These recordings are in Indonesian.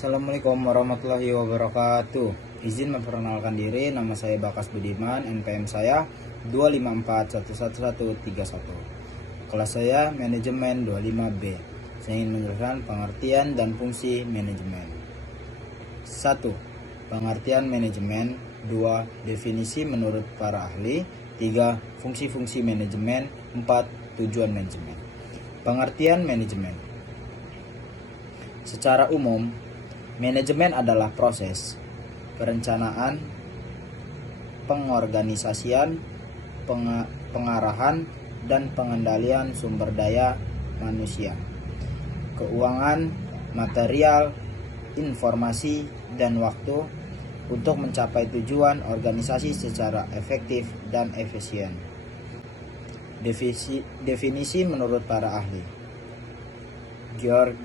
Assalamualaikum warahmatullahi wabarakatuh. Izin memperkenalkan diri, nama saya Bakas Budiman, NPM saya 254111131. Kelas saya manajemen 25B. Saya ingin menjelaskan pengertian dan fungsi manajemen. 1. Pengertian manajemen. 2. Definisi menurut para ahli. 3. Fungsi-fungsi manajemen. 4. Tujuan manajemen. Pengertian manajemen. Secara umum, manajemen adalah proses perencanaan, pengorganisasian, pengarahan, dan pengendalian sumber daya manusia, keuangan, material, informasi, dan waktu untuk mencapai tujuan organisasi secara efektif dan efisien. Definisi menurut para ahli. George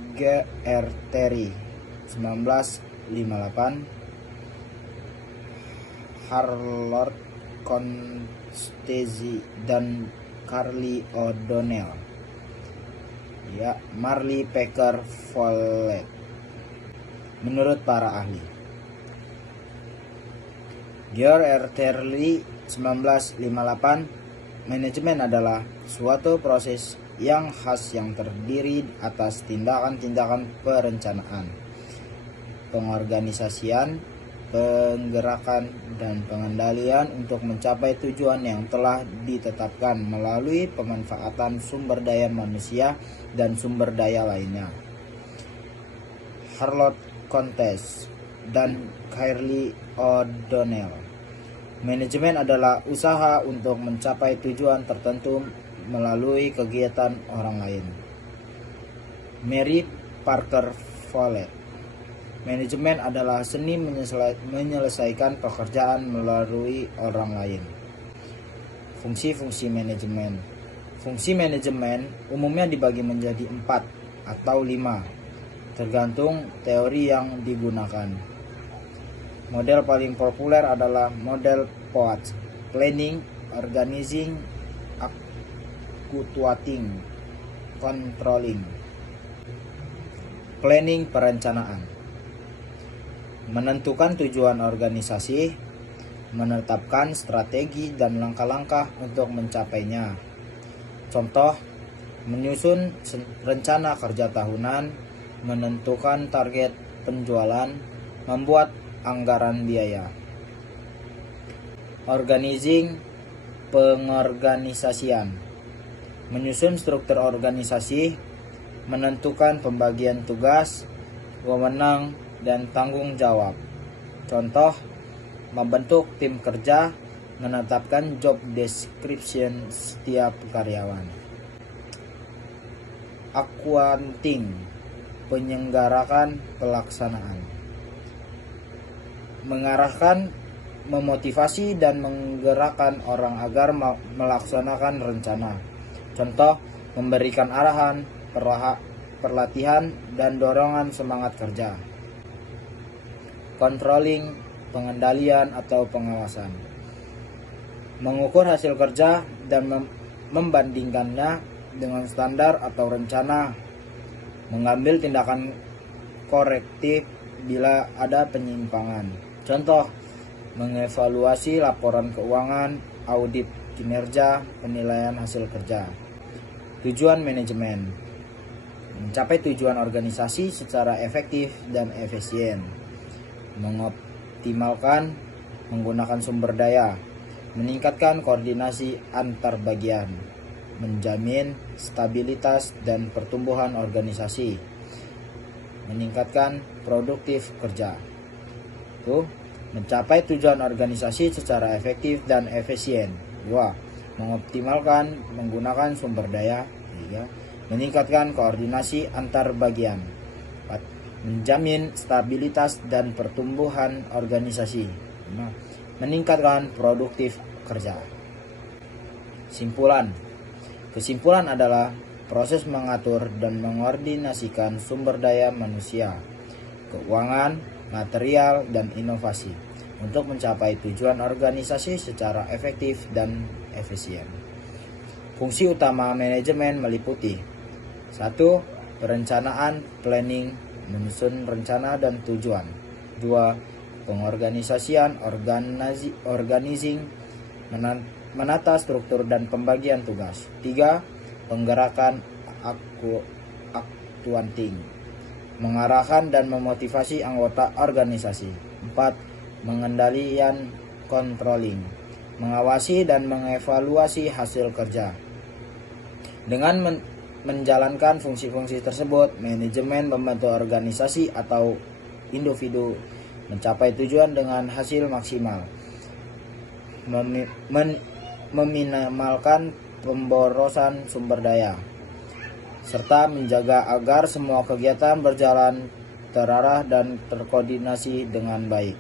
R. Terry 1958, Harold Constezi dan Carly O'Donnell, Marley Packer Follett. Menurut para ahli, George R. Terry 1958, manajemen adalah suatu proses yang khas yang terdiri atas tindakan-tindakan perencanaan, pengorganisasian, penggerakan, dan pengendalian untuk mencapai tujuan yang telah ditetapkan melalui pemanfaatan sumber daya manusia dan sumber daya lainnya. Harold Constezi dan Carly O'Donnell, manajemen adalah usaha untuk mencapai tujuan tertentu melalui kegiatan orang lain. Mary Parker Follett, manajemen adalah seni menyelesaikan pekerjaan melalui orang lain. Fungsi-fungsi manajemen. Fungsi manajemen umumnya dibagi menjadi 4 atau 5, tergantung teori yang digunakan. Model paling populer adalah model POAT, Planning, Organizing, Executing, Controlling. Planning, perencanaan. Menentukan tujuan organisasi, menetapkan strategi dan langkah-langkah untuk mencapainya. Contoh, menyusun rencana kerja tahunan, menentukan target penjualan, membuat anggaran biaya. Organizing, pengorganisasian. Menyusun struktur organisasi, menentukan pembagian tugas, wewenang, dan tanggung jawab. Contoh, membentuk tim kerja, menetapkan job description setiap karyawan. Accounting, penyelenggarakan pelaksanaan. Mengarahkan, memotivasi, dan menggerakkan orang agar melaksanakan rencana. Contoh, memberikan arahan, perlatihan, dan dorongan semangat kerja. Controlling, pengendalian atau pengawasan. Mengukur hasil kerja dan membandingkannya dengan standar atau rencana. Mengambil tindakan korektif bila ada penyimpangan. Contoh, mengevaluasi laporan keuangan, audit kinerja, penilaian hasil kerja. Tujuan manajemen. Mencapai tujuan organisasi secara efektif dan efisien. Mengoptimalkan menggunakan sumber daya. Meningkatkan koordinasi antar bagian. Menjamin stabilitas dan pertumbuhan organisasi. Meningkatkan produktif kerja. Mencapai tujuan organisasi secara efektif dan efisien. 2. Mengoptimalkan menggunakan sumber daya. 3. Meningkatkan koordinasi antar bagian. 4. Menjamin stabilitas dan pertumbuhan organisasi. 5. Meningkatkan produktif kerja. Kesimpulan adalah proses mengatur dan mengordinasikan sumber daya manusia, keuangan, material, dan inovasi untuk mencapai tujuan organisasi secara efektif dan efisien. Fungsi utama manajemen meliputi 1. Perencanaan, planning, menyusun rencana dan tujuan. 2. Pengorganisasian, organizing, menata struktur dan pembagian tugas. 3. Penggerakan, actuating, mengarahkan dan memotivasi anggota organisasi. 4. Pengendalian, controlling, mengawasi dan mengevaluasi hasil kerja. Dengan menjalankan fungsi-fungsi tersebut, manajemen membantu organisasi atau individu mencapai tujuan dengan hasil maksimal, meminimalkan pemborosan sumber daya, serta menjaga agar semua kegiatan berjalan terarah dan terkoordinasi dengan baik.